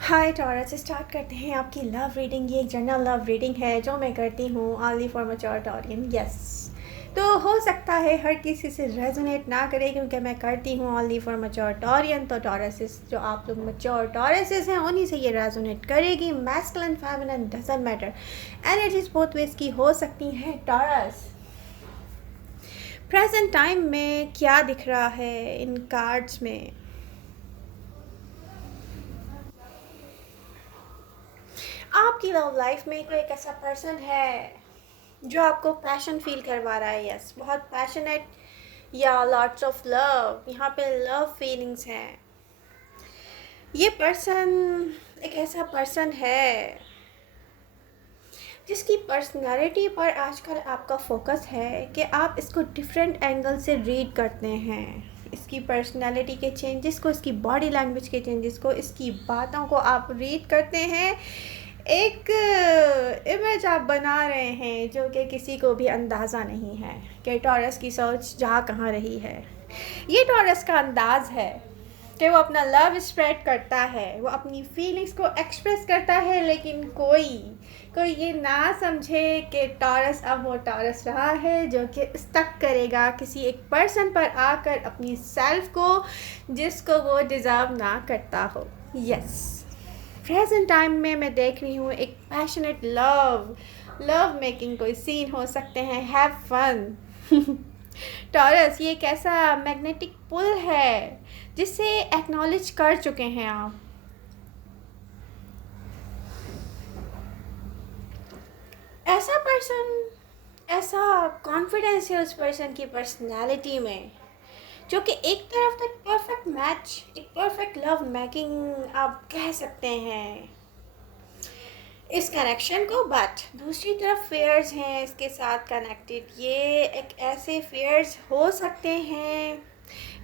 हाय taurus, start करते हैं आपकी लव रीडिंग। ये एक जनरल लव रीडिंग है जो मैं करती हूँ only for mature Taurean. Yes, तो हो सकता है हर किसी से रेजोनेट ना करे क्योंकि मैं करती हूँ ओनली फॉर मैच्योर टॉरियन। तो टॉरसेस जो आप लोग मैच्योर टॉरसेस हैं उन्हीं से ये रेजोनेट करेगी। Masculine feminine doesn't matter, energies both ways की हो सकती हैं। टॉरस, प्रेजेंट टाइम में क्या दिख रहा है इन कार्ड्स में? आपकी लव लाइफ में कोई एक ऐसा पर्सन है जो आपको पैशन फील करवा रहा है। यस, बहुत पैशनेट या लॉट्स ऑफ लव, यहाँ पे लव फीलिंग्स हैं। ये पर्सन एक ऐसा पर्सन है जिसकी पर्सनालिटी पर आजकल आपका फोकस है कि आप इसको डिफरेंट एंगल से रीड करते हैं। इसकी पर्सनालिटी के चेंजेस को, इसकी बॉडी लैंग्वेज के चेंजेस को, इसकी बातों को आप रीड करते हैं। एक इमेज आप बना रहे हैं जो कि किसी को भी अंदाज़ा नहीं है कि टॉरस की सोच जहाँ कहाँ रही है। ये टॉरस का अंदाज है कि वो अपना लव स्प्रेड करता है, वो अपनी फीलिंग्स को एक्सप्रेस करता है, लेकिन कोई कोई ये ना समझे कि टॉरस अब वो टॉरस रहा है जो कि स्टक करेगा किसी एक पर्सन पर आकर अपनी सेल्फ को, जिसको वो डिज़र्व ना करता हो। यस, प्रेजेंट टाइम में मैं देख रही हूँ एक पैशनेट लव मेकिंग कोई सीन हो सकते हैं। Have fun. टॉरस, ये एक ऐसा मैग्नेटिक पुल है जिसे एक्नॉलेज कर चुके हैं आप। ऐसा पर्सन, ऐसा कॉन्फिडेंस है उस पर्सन की पर्सनालिटी में जो कि एक तरफ तक परफेक्ट मैच, एक परफेक्ट लव मेकिंग आप कह सकते हैं इस कनेक्शन को। बट दूसरी तरफ फेयर्स हैं इसके साथ कनेक्टेड। ये एक ऐसे फेयर्स हो सकते हैं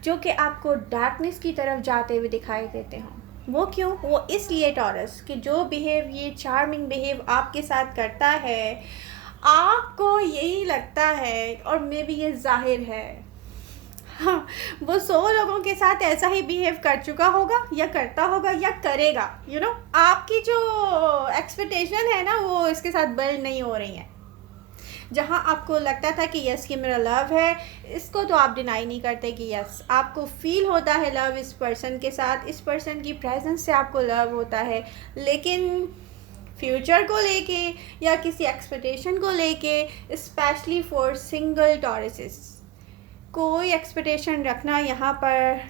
जो कि आपको डार्कनेस की तरफ जाते हुए दिखाई देते हों। वो क्यों? वो इसलिए टॉरस कि जो बिहेव, ये चार्मिंग बिहेव आपके साथ करता है, आपको यही लगता है और मे बी ये जाहिर है, हाँ, वो 100 लोगों के साथ ऐसा ही बिहेव कर चुका होगा या करता होगा या करेगा। आपकी जो एक्सपेक्टेशन है ना वो इसके साथ बिल्ड नहीं हो रही है। जहाँ आपको लगता था कि यस कि मेरा लव है, इसको तो आप डिनाई नहीं करते कि यस आपको फील होता है लव इस पर्सन के साथ, इस पर्सन की प्रेजेंस से आपको लव होता है। लेकिन फ्यूचर को लेके या किसी एक्सपेक्टेशन को लेके, स्पेशली फॉर सिंगल टॉरसेस, कोई एक्सपेक्टेशन रखना यहाँ पर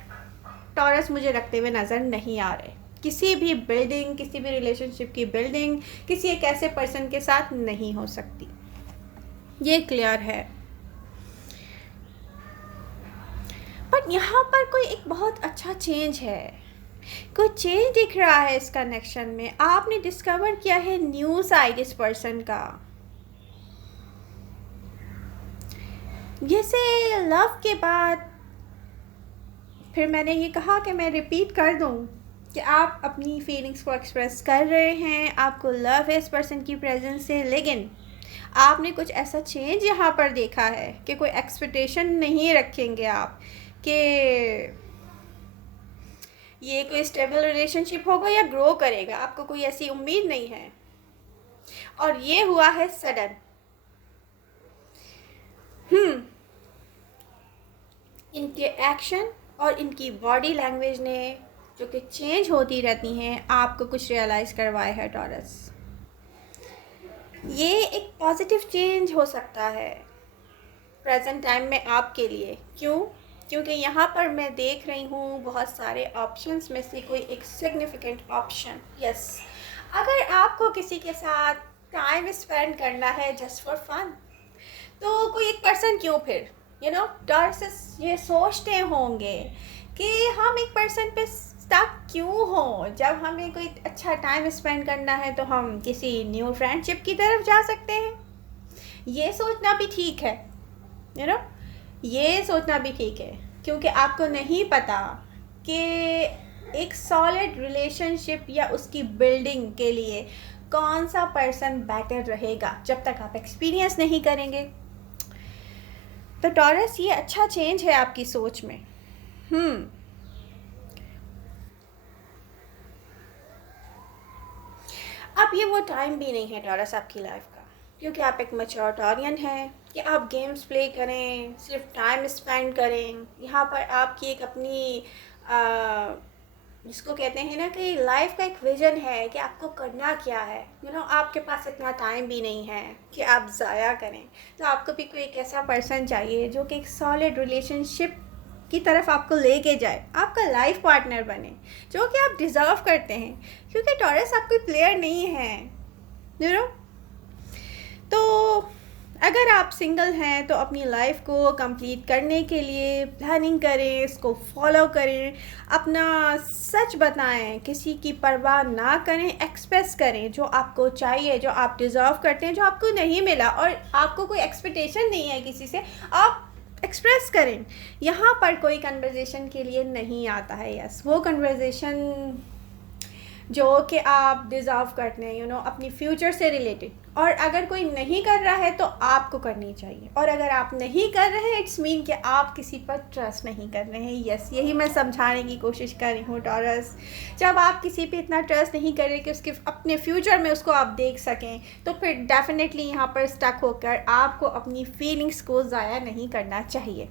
टॉरस मुझे रखते हुए नज़र नहीं आ रहे। किसी भी बिल्डिंग, किसी भी रिलेशनशिप की बिल्डिंग किसी एक ऐसे पर्सन के साथ नहीं हो सकती, ये क्लियर है। बट यहाँ पर कोई एक बहुत अच्छा चेंज है, कोई चेंज दिख रहा है इस कनेक्शन में। आपने डिस्कवर किया है न्यू साइड इस पर्सन का। जैसे लव के बाद फिर मैंने ये कहा कि मैं रिपीट कर दूं कि आप अपनी फीलिंग्स को एक्सप्रेस कर रहे हैं, आपको लव है इस पर्सन की प्रेजेंस से, लेकिन आपने कुछ ऐसा चेंज यहाँ पर देखा है कि कोई एक्सपेक्टेशन नहीं रखेंगे आप कि ये कोई स्टेबल रिलेशनशिप होगा या ग्रो करेगा। आपको कोई ऐसी उम्मीद नहीं है और ये हुआ है सडन। इनके एक्शन और इनकी बॉडी लैंग्वेज ने, जो कि चेंज होती रहती हैं, आपको कुछ रियलाइज़ करवाया है टॉरस। ये एक पॉजिटिव चेंज हो सकता है प्रेजेंट टाइम में आपके लिए। क्यों? क्योंकि यहाँ पर मैं देख रही हूँ बहुत सारे ऑप्शंस में से कोई एक सिग्निफिकेंट ऑप्शन। यस, अगर आपको किसी के साथ टाइम स्पेंड करना है जस्ट फॉर फन, तो कोई एक पर्सन क्यों फिर टॉरस ये सोचते होंगे कि हम एक पर्सन पे स्टक क्यों हो। जब हमें कोई अच्छा टाइम स्पेंड करना है तो हम किसी न्यू फ्रेंडशिप की तरफ जा सकते हैं। ये सोचना भी ठीक है, ये सोचना भी ठीक है, क्योंकि आपको नहीं पता कि एक सॉलिड रिलेशनशिप या उसकी बिल्डिंग के लिए कौन सा पर्सन बेटर रहेगा जब तक आप एक्सपीरियंस नहीं करेंगे। तो टॉरस, ये अच्छा चेंज है आपकी सोच में। अब ये वो टाइम भी नहीं है टॉरस आपकी लाइफ का, क्योंकि आप एक मैच्योर टॉरियन हैं कि आप गेम्स प्ले करें, सिर्फ टाइम स्पेंड करें। यहाँ पर आपकी एक अपनी जिसको कहते हैं ना कि लाइफ का एक विजन है कि आपको करना क्या है। आपके पास इतना टाइम भी नहीं है कि आप ज़ाया करें। तो आपको भी कोई एक ऐसा पर्सन चाहिए जो कि एक सॉलिड रिलेशनशिप की तरफ आपको लेके जाए, आपका लाइफ पार्टनर बने, जो कि आप डिज़र्व करते हैं, क्योंकि टॉरस आप कोई प्लेयर नहीं है। यू नो तो अगर आप सिंगल हैं तो अपनी लाइफ को कंप्लीट करने के लिए प्लानिंग करें, इसको फॉलो करें, अपना सच बताएं, किसी की परवाह ना करें, एक्सप्रेस करें जो आपको चाहिए, जो आप डिज़र्व करते हैं, जो आपको नहीं मिला और आपको कोई एक्सपेक्टेशन नहीं है किसी से, आप एक्सप्रेस करें। यहाँ पर कोई कन्वर्जेशन के लिए नहीं आता है। यस, वो कन्वर्जेशन जो कि आप डिज़र्व करते हैं, अपनी फ्यूचर से रिलेटेड। और अगर कोई नहीं कर रहा है तो आपको करनी चाहिए, और अगर आप नहीं कर रहे हैं इट्स मीन कि आप किसी पर ट्रस्ट नहीं कर रहे हैं। यस, यही मैं समझाने की कोशिश कर रही हूँ टॉरस। जब आप किसी पे इतना ट्रस्ट नहीं कर रहे कि उसके अपने फ्यूचर में उसको आप देख सकें, तो फिर डेफिनेटली यहाँ पर स्टक होकर आपको अपनी फीलिंग्स को ज़ाया नहीं करना चाहिए।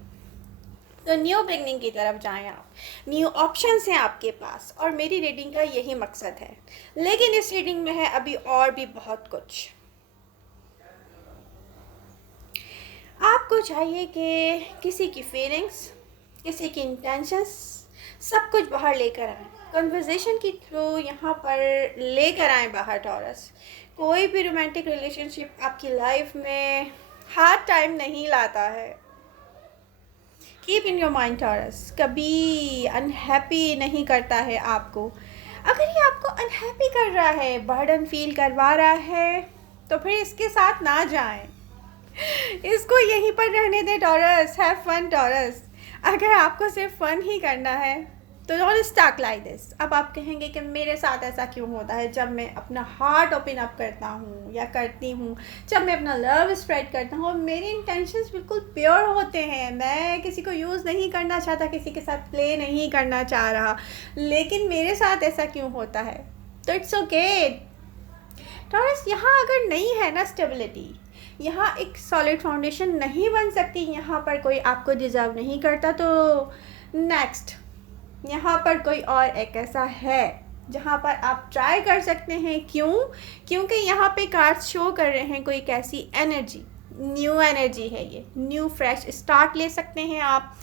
तो न्यू बिगनिंग की तरफ जाएं आप, न्यू ऑप्शंस हैं आपके पास, और मेरी रीडिंग का यही मकसद है। लेकिन इस रीडिंग में है अभी और भी बहुत कुछ। आपको चाहिए कि किसी की फीलिंग्स, किसी की इंटेंशंस, सब कुछ बाहर लेकर आएँ, कन्वर्जेशन के थ्रू यहाँ पर लेकर आएँ बाहर टॉरस। कोई भी रोमांटिक रिलेशनशिप आपकी लाइफ में हार्ड टाइम नहीं लाता है। Keep in your mind taurus, कभी अनहैप्पी नहीं करता है आपको। अगर ये आपको अनहैप्पी कर रहा है, बर्डन फील करवा रहा है, तो फिर इसके साथ ना जाएं, इसको यहीं पर रहने दें टॉरस। Have fun taurus. अगर आपको सिर्फ फन ही करना है तो डोंट स्टक लाइक दिस। अब आप कहेंगे कि मेरे साथ ऐसा क्यों होता है, जब मैं अपना हार्ट ओपन अप करता हूँ या करती हूँ, जब मैं अपना लव स्प्रेड करता हूँ और मेरे इंटेंशंस बिल्कुल प्योर होते हैं, मैं किसी को यूज़ नहीं करना चाहता, किसी के साथ प्ले नहीं करना चाह रहा, लेकिन मेरे साथ ऐसा क्यों होता है, तो इट्स ओके टॉरस। यहाँ अगर नहीं है ना स्टेबिलिटी, यहाँ एक सॉलिड फाउंडेशन नहीं बन सकती, यहाँ पर कोई आपको डिज़र्व नहीं करता, तो नेक्स्ट यहाँ पर कोई और एक ऐसा है जहाँ पर आप ट्राई कर सकते हैं। क्यों? क्योंकि यहाँ पे कार्ड्स शो कर रहे हैं कोई एक ऐसी एनर्जी, न्यू एनर्जी है, ये न्यू फ्रेश स्टार्ट ले सकते हैं आप।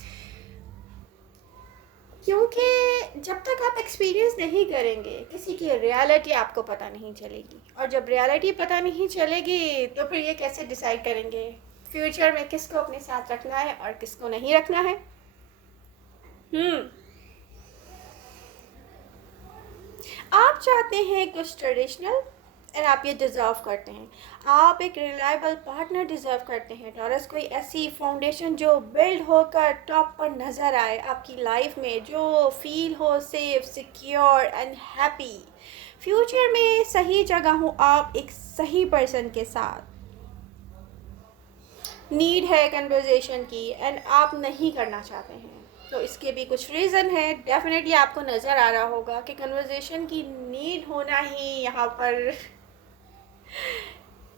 क्योंकि जब तक आप एक्सपीरियंस नहीं करेंगे किसी की रियलिटी आपको पता नहीं चलेगी, और जब रियलिटी पता नहीं चलेगी तो फिर ये कैसे डिसाइड करेंगे फ्यूचर में किसको अपने साथ रखना है और किसको नहीं रखना है। आप चाहते हैं कुछ ट्रेडिशनल, और आप ये डिज़र्व करते हैं। आप एक रिलायबल पार्टनर डिज़र्व करते हैं टॉरस। कोई ऐसी फाउंडेशन जो बिल्ड होकर टॉप पर नज़र आए आपकी लाइफ में, जो फील हो safe, secure and happy. Future में सही जगह हो आप एक सही पर्सन के साथ। नीड है कन्वर्जेशन की एंड आप नहीं करना चाहते हैं, तो इसके भी कुछ रीज़न है। डेफिनेटली आपको नज़र आ रहा होगा कि कन्वर्जेशन की नीड होना ही यहाँ पर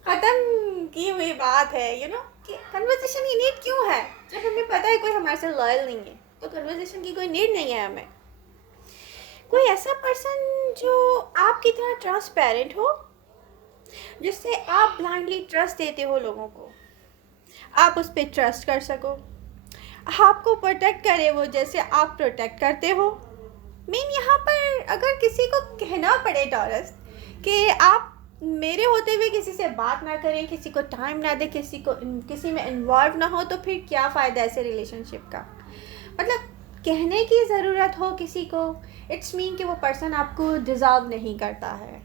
ख़त्म की हुई बात है। कि कन्वर्जेशन की नीड क्यों है, जब हमें पता है कोई हमारे से लॉयल नहीं है, तो कन्वर्जेशन की कोई नीड नहीं है हमें। कोई ऐसा पर्सन जो आपकी तरह ट्रांसपेरेंट हो, जिससे आप ब्लाइंडली ट्रस्ट देते हो लोगों को, आप उस पर ट्रस्ट कर सको, आपको प्रोटेक्ट करे वो जैसे आप प्रोटेक्ट करते हो। मीन यहाँ पर अगर किसी को कहना पड़े टॉरस कि आप मेरे होते हुए किसी से बात ना करें, किसी को टाइम ना दें, किसी में इन्वॉल्व ना हो, तो फिर क्या फ़ायदा ऐसे रिलेशनशिप का। मतलब कहने की ज़रूरत हो किसी को, इट्स मीन कि वो पर्सन आपको डिज़र्व नहीं करता है।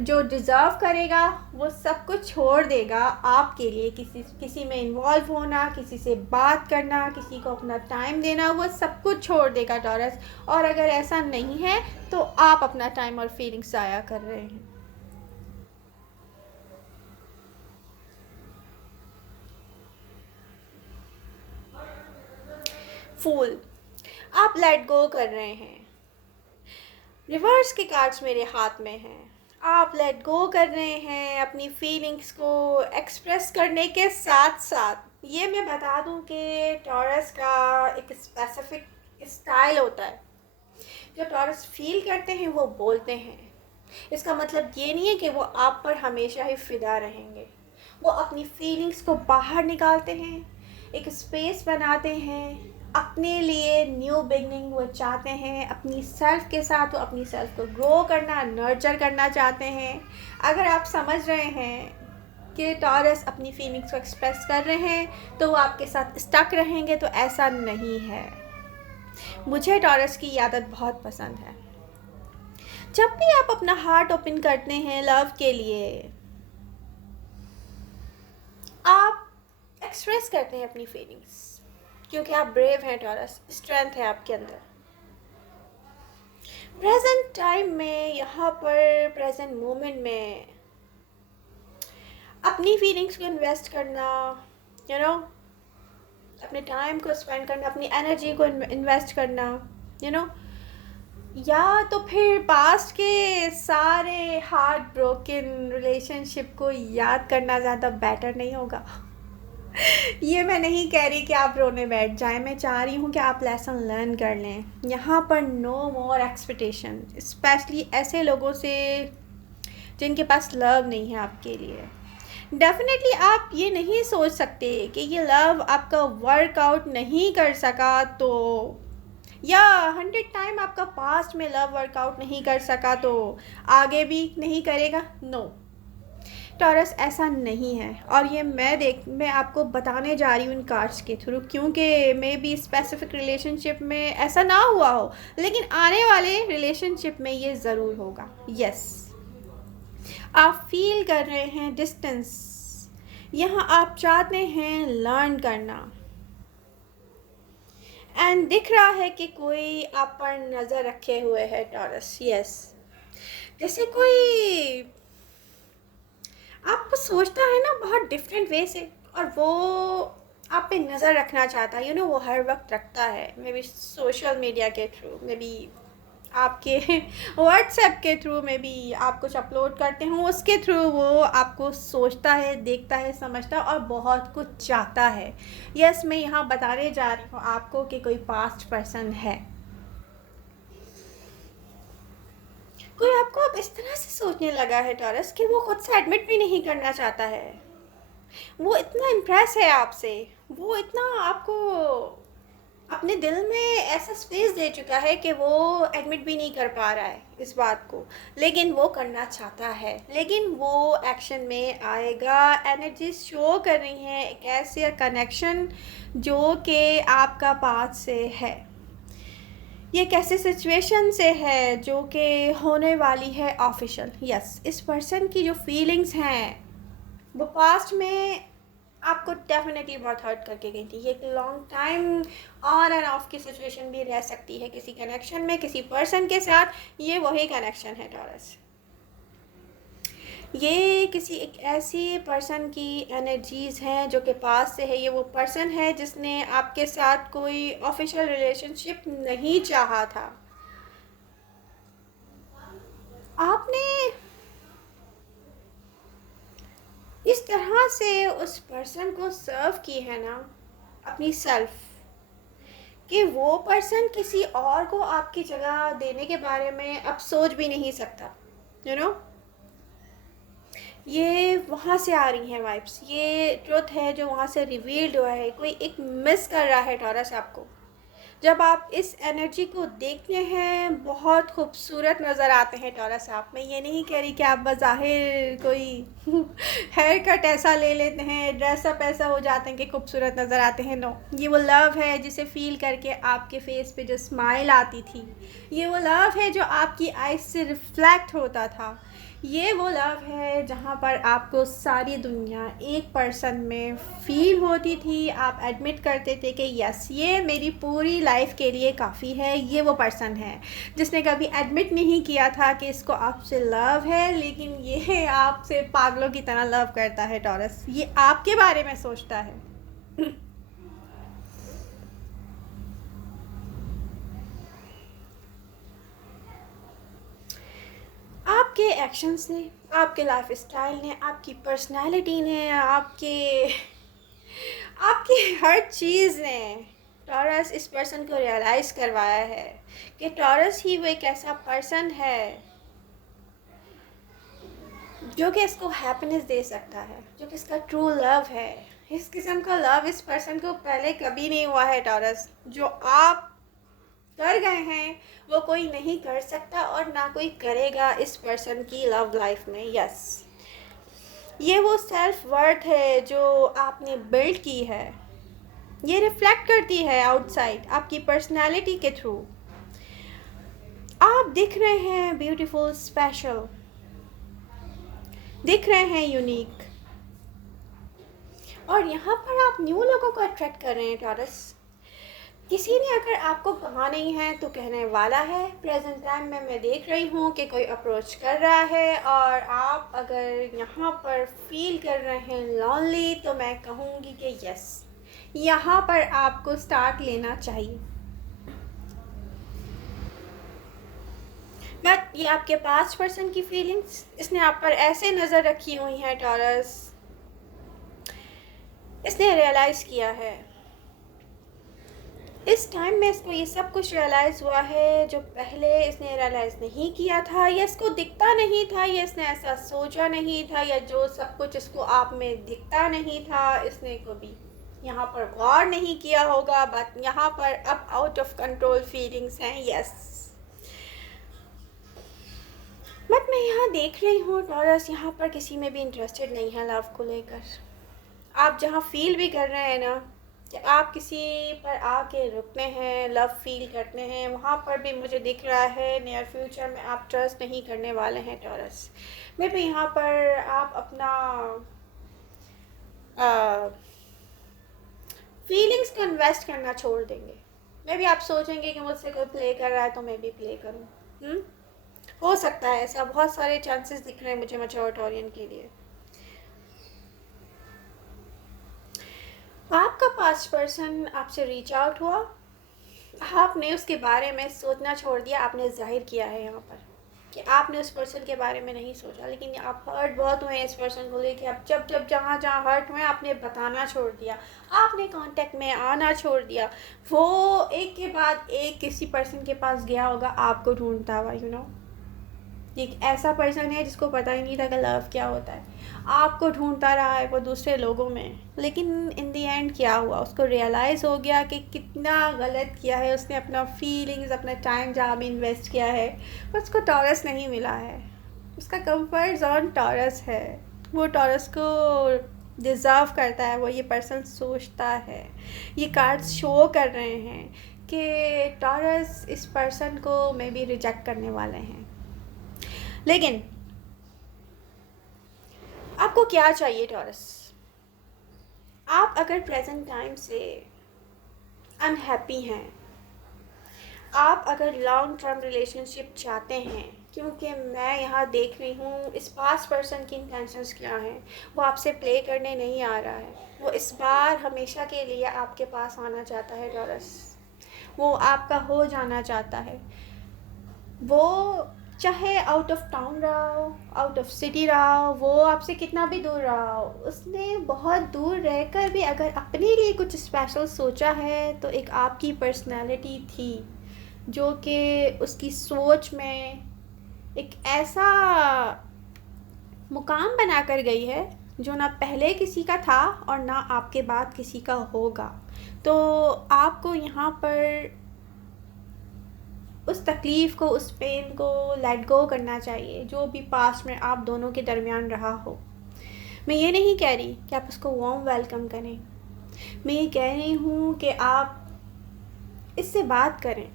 जो डिज़र्व करेगा वो सब कुछ छोड़ देगा आपके लिए। किसी में इन्वॉल्व होना, किसी से बात करना, किसी को अपना टाइम देना, वो सब कुछ छोड़ देगा टॉरस। और अगर ऐसा नहीं है तो आप अपना टाइम और फीलिंग्स ज़ाया कर रहे हैं। फूल, आप लेट गो कर रहे हैं। रिवर्स के कार्ड्स मेरे हाथ में हैं। आप लेट गो कर रहे हैं अपनी फीलिंग्स को एक्सप्रेस करने के साथ साथ। ये मैं बता दूं कि टॉरस का एक स्पेसिफिक स्टाइल होता है। जो टॉरस फील करते हैं वो बोलते हैं। इसका मतलब ये नहीं है कि वो आप पर हमेशा ही फिदा रहेंगे। वो अपनी फीलिंग्स को बाहर निकालते हैं, एक स्पेस बनाते हैं अपने लिए। न्यू बिगनिंग वो चाहते हैं अपनी सेल्फ के साथ। वो अपनी सेल्फ को ग्रो करना, नर्चर करना चाहते हैं। अगर आप समझ रहे हैं कि टॉरस अपनी फीलिंग्स को एक्सप्रेस कर रहे हैं तो वो आपके साथ स्टक रहेंगे, तो ऐसा नहीं है। मुझे टॉरस की ये आदत बहुत पसंद है। जब भी आप अपना हार्ट ओपन करते हैं लव के लिए, आप एक्सप्रेस करते हैं अपनी फीलिंग्स, क्योंकि आप ब्रेव हैं टॉरस, स्ट्रेंथ है आपके अंदर। प्रेजेंट टाइम में, यहाँ पर प्रेजेंट मोमेंट में अपनी फीलिंग्स को इन्वेस्ट करना, यू you नो know, अपने टाइम को स्पेंड करना, अपनी एनर्जी को इन्वेस्ट करना, यू नो, या तो फिर पास्ट के सारे हार्ट ब्रोकन रिलेशनशिप को याद करना ज़्यादा बेटर नहीं होगा? ये मैं नहीं कह रही कि आप रोने बैठ जाएं, मैं चाह रही हूँ कि आप लेसन लर्न कर लें। यहाँ पर नो मोर एक्सपेक्टेशन, स्पेशली ऐसे लोगों से जिनके पास लव नहीं है आपके लिए। डेफिनेटली आप ये नहीं सोच सकते कि ये लव आपका वर्कआउट नहीं कर सका तो, या 100 टाइम आपका पास्ट में लव वर्कआउट नहीं कर सका तो आगे भी नहीं करेगा। नो, टॉरस ऐसा नहीं है। और ये मैं आपको बताने जा रही हूँ इन कार्ड्स के थ्रू, क्योंकि मे बी स्पेसिफिक रिलेशनशिप में ऐसा ना हुआ हो, लेकिन आने वाले रिलेशनशिप में ये ज़रूर होगा। यस, आप फील कर रहे हैं डिस्टेंस, यहाँ आप चाहते हैं लर्न करना, एंड दिख रहा है कि कोई आप पर नज़र रखे हुए है टॉरस। यस, जैसे कोई आपको सोचता है ना बहुत डिफरेंट वे से, और वो आप पे नज़र रखना चाहता है। वो हर वक्त रखता है, मे बी सोशल मीडिया के थ्रू, मे बी आपके व्हाट्सएप के थ्रू, में भी आप कुछ अपलोड करते हो उसके थ्रू वो आपको सोचता है, देखता है, समझता है और बहुत कुछ चाहता है। यस, मैं यहाँ बताने जा रही हूँ आपको कि कोई पास्ट पर्सन है। कोई आपको अब इस तरह से सोचने लगा है टॉरस कि वो खुद से एडमिट भी नहीं करना चाहता है। वो इतना इम्प्रेस है आपसे, वो इतना आपको अपने दिल में ऐसा स्पेस दे चुका है कि वो एडमिट भी नहीं कर पा रहा है इस बात को, लेकिन वो करना चाहता है, लेकिन वो एक्शन में आएगा। एनर्जी शो कर रही हैं एक ऐसे कनेक्शन जो कि आपका पाथ से है, ये कैसे सिचुएशन से है जो कि होने वाली है ऑफिशियल। यस, इस पर्सन की जो फीलिंग्स हैं वो पास्ट में आपको डेफिनेटली बहुत हर्ट करके गई थी। ये एक long time on end of की सिचुएशन भी रह सकती है किसी कनेक्शन में, किसी पर्सन के साथ। ये वही कनेक्शन है टॉरस। ये किसी एक ऐसी पर्सन की एनर्जीज़ हैं जो कि पास से है। ये वो पर्सन है जिसने आपके साथ कोई ऑफिशियल रिलेशनशिप नहीं चाहा था। आपने इस तरह से उस पर्सन को सर्व की है ना अपनी सेल्फ, कि वो पर्सन किसी और को आपकी जगह देने के बारे में अब सोच भी नहीं सकता। यू नो, ये वहाँ से आ रही हैं वाइब्स, ये ट्रुथ है जो वहाँ से रिवील्ड हुआ है। कोई एक मिस कर रहा है टॉरस आपको। जब आप इस एनर्जी को देखते हैं बहुत खूबसूरत नज़र आते हैं टॉरस आप। मैं ये नहीं कह रही कि आप बज़ाहिर कोई हेयर कट ऐसा ले लेते हैं, ड्रेसअप ऐसा हो जाते हैं कि खूबसूरत नज़र आते हैं। नो, ये वो लव है जिसे फील करके आपके फेस पे जो स्माइल आती थी, ये वो लव है जो आपकी आइज से रिफ्लेक्ट होता था। ये वो लव है जहाँ पर आपको सारी दुनिया एक पर्सन में फील होती थी। आप एडमिट करते थे कि यस, ये मेरी पूरी लाइफ के लिए काफ़ी है। ये वो पर्सन है जिसने कभी एडमिट नहीं किया था कि इसको आपसे लव है, लेकिन ये आपसे पागलों की तरह लव करता है टॉरस। ये आपके बारे में सोचता है। आपके एक्शंस ने, आपके लाइफ स्टाइल ने, आपकी पर्सनालिटी ने, आपके आपकी हर चीज़ ने टॉरस इस पर्सन को रियलाइज़ करवाया है कि टॉरस ही वो एक ऐसा पर्सन है जो कि इसको हैप्पीनेस दे सकता है, जो कि इसका ट्रू लव है। इस किस्म का लव इस पर्सन को पहले कभी नहीं हुआ है टॉरस। जो आप कर गए हैं वो कोई नहीं कर सकता और ना कोई करेगा इस पर्सन की लव लाइफ में। यस, ये वो सेल्फ वर्थ है जो आपने बिल्ड की है, ये रिफ्लेक्ट करती है आउटसाइड आपकी पर्सनालिटी के थ्रू। आप दिख रहे हैं ब्यूटीफुल, स्पेशल, दिख रहे हैं यूनिक, और यहाँ पर आप न्यू लोगों को अट्रैक्ट कर रहे हैं टॉरस। किसी ने अगर आपको कहा नहीं है तो कहने वाला है। प्रेजेंट टाइम में मैं देख रही हूँ कि कोई अप्रोच कर रहा है, और आप अगर यहाँ पर फील कर रहे हैं लॉनली, तो मैं कहूँगी कि यस, यहाँ पर आपको स्टार्ट लेना चाहिए। बट ये आपके पास्ट पर्सन की फीलिंग्स, इसने आप पर ऐसे नज़र रखी हुई है टॉरस, इसने रियलाइज़ किया है। इस टाइम में इसको ये सब कुछ रियलाइज़ हुआ है जो पहले इसने रियलाइज़ नहीं किया था, या इसको दिखता नहीं था, या इसने ऐसा सोचा नहीं था, या जो सब कुछ इसको आप में दिखता नहीं था, इसने कभी यहाँ पर गौर नहीं किया होगा। बट यहाँ पर अब आउट ऑफ कंट्रोल फीलिंग्स हैं। यस, बट मैं यहाँ देख रही हूँ टॉरस यहाँ पर किसी में भी इंटरेस्टेड नहीं है लव को लेकर। आप जहाँ फील भी कर रहे हैं ना कि आप किसी पर आके रुकने हैं, लव फील करते हैं, वहाँ पर भी मुझे दिख रहा है नियर फ्यूचर में आप ट्रस्ट नहीं करने वाले हैं टॉरस। मे भी यहाँ पर आप अपना फीलिंग्स को इन्वेस्ट करना छोड़ देंगे। मे भी आप सोचेंगे कि मुझसे कोई प्ले कर रहा है तो मैं भी प्ले करूँ। हो सकता है ऐसा, बहुत सारे चांसेस दिख रहे हैं मुझे मैच्योर टॉरियन के लिए। आपका पास्ट पर्सन आपसे रीच आउट हुआ, आपने उसके बारे में सोचना छोड़ दिया, आपने जाहिर किया है यहाँ पर कि आपने उस पर्सन के बारे में नहीं सोचा, लेकिन आप हर्ट बहुत हुए हैं इस पर्सन को लेके। आप जब जब जहाँ जहाँ हर्ट हुए आपने बताना छोड़ दिया, आपने कांटेक्ट में आना छोड़ दिया। वो एक के बाद एक किसी पर्सन के पास गया होगा आपको ढूंढता हुआ। एक ऐसा पर्सन है जिसको पता ही नहीं था कि लव क्या होता है, आपको ढूंढता रहा है वो दूसरे लोगों में, लेकिन इन दी एंड क्या हुआ, उसको रियलाइज़ हो गया कि कितना गलत किया है उसने, अपना फीलिंग्स, अपना टाइम जहाँ भी इन्वेस्ट किया है, पर उसको टॉरस नहीं मिला है। उसका कंफर्ट जोन टॉरस है, वो टॉरस को डिज़र्व करता है, वो ये पर्सन सोचता है। ये कार्ड्स शो कर रहे हैं कि टॉरस इस पर्सन को मे बी रिजेक्ट करने वाले हैं। लेकिन आपको क्या चाहिए टॉरस? आप अगर प्रेजेंट टाइम से अनहैप्पी हैं, आप अगर लॉन्ग टर्म रिलेशनशिप चाहते हैं, क्योंकि मैं यहाँ देख रही हूँ इस पास्ट पर्सन की इंटेंशंस क्या हैं, वो आपसे प्ले करने नहीं आ रहा है, वो इस बार हमेशा के लिए आपके पास आना चाहता है टॉरस, वो आपका हो जाना चाहता है। वो चाहे आउट ऑफ टाउन रहा हो, आउट ऑफ सिटी रहा हो, वो आपसे कितना भी दूर रहा हो, उसने बहुत दूर रहकर भी अगर अपने लिए कुछ स्पेशल सोचा है तो एक आपकी पर्सनालिटी थी जो कि उसकी सोच में एक ऐसा मुकाम बना कर गई है जो ना पहले किसी का था और ना आपके बाद किसी का होगा। तो आपको यहाँ पर उस तकलीफ़ को, उस पेन को लेट गो करना चाहिए जो भी पास्ट में आप दोनों के दरमियान रहा हो। मैं ये नहीं कह रही कि आप उसको वार्म वेलकम करें, मैं ये कह रही हूँ कि आप इससे बात करें,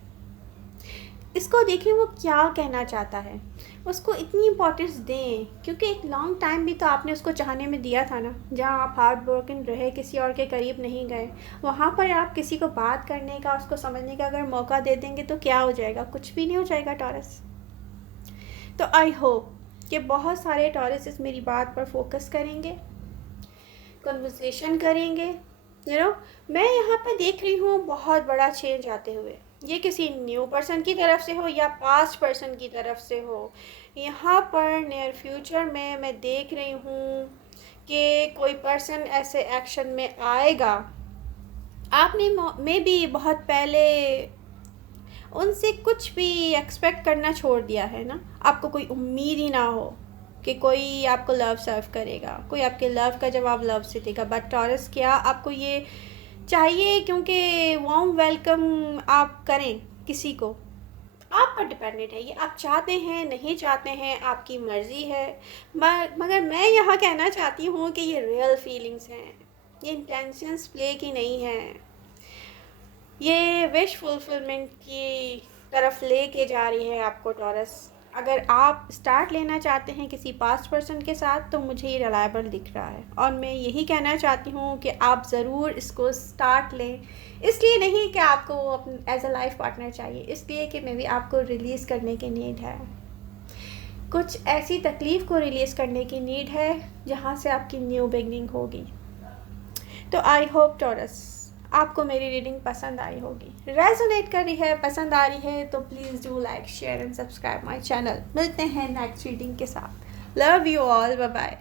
इसको देखें वो क्या कहना चाहता है, उसको इतनी इम्पोर्टेंस दें, क्योंकि एक लॉन्ग टाइम भी तो आपने उसको चाहने में दिया था ना, जहाँ आप हार्ट ब्रोकन रहे, किसी और के करीब नहीं गए, वहाँ पर आप किसी को बात करने का, उसको समझने का अगर मौका दे देंगे तो क्या हो जाएगा? कुछ भी नहीं हो जाएगा टॉरस। तो आई होप कि बहुत सारे टॉरस इस मेरी बात पर फोकस करेंगे, कन्वर्सेशन करेंगे। मैं यहाँ पर देख रही हूँ बहुत बड़ा चेंज आते हुए। ये किसी न्यू पर्सन की तरफ से हो या पास्ट पर्सन की तरफ से हो, यहाँ पर नियर फ्यूचर में मैं देख रही हूँ कि कोई पर्सन ऐसे एक्शन में आएगा। आपने मे बी बहुत पहले उनसे कुछ भी एक्सपेक्ट करना छोड़ दिया है ना, आपको कोई उम्मीद ही ना हो कि कोई आपको लव सर्व करेगा, कोई आपके लव का जवाब लव से देगा। बट टॉरस, क्या आपको ये चाहिए? क्योंकि वार्म वेलकम आप करें किसी को, आप पर डिपेंडेंट है ये। आप चाहते हैं नहीं चाहते हैं आपकी मर्ज़ी है। मगर मैं यहाँ कहना चाहती हूँ कि ये रियल फीलिंग्स हैं, ये इंटेंशंस प्ले की नहीं हैं। ये विश फुलफिलमेंट की तरफ लेके जा रही है आपको टॉरस। अगर आप स्टार्ट लेना चाहते हैं किसी पास्ट पर्सन के साथ तो मुझे ये रिलायबल दिख रहा है, और मैं यही कहना चाहती हूँ कि आप ज़रूर इसको स्टार्ट लें। इसलिए नहीं कि आपको एज अ लाइफ पार्टनर चाहिए, इसलिए कि मे बी आपको रिलीज़ करने की नीड है, कुछ ऐसी तकलीफ़ को रिलीज़ करने की नीड है जहाँ से आपकी न्यू बिगनिंग होगी। तो आई होप टॉरस आपको मेरी रीडिंग पसंद आई होगी, रेजोनेट कर रही है, पसंद आ रही है तो please do like share and subscribe my channel. मिलते हैं नेक्स्ट रीडिंग के साथ। Love you all, bye bye.